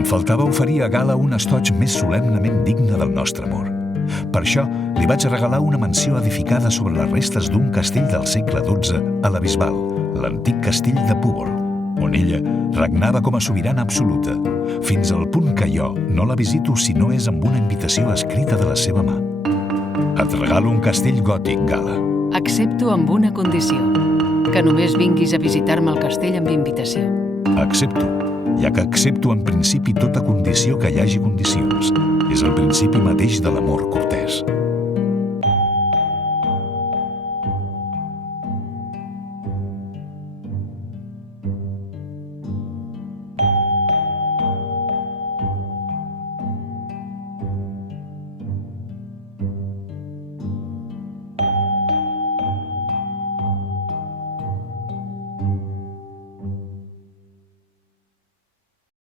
Em faltava oferir a Gala un estoig més solemnement digne del nostre amor. Per això li vaig regalar una mansió edificada sobre les restes d'un castell del segle XII a la Bisbal, l'antic castell de Púbol, on ella regnava com a sobirana absoluta, fins al punt que jo no la visito si no és amb una invitació escrita de la seva mà. Et regalo un castell gòtic, Gala. Accepto amb una condició, que només vinguis a visitar-me al castell amb invitació. Accepto, ja que accepto en principi tota condició que hi hagi condicions. És el principi mateix de l'amor cortès.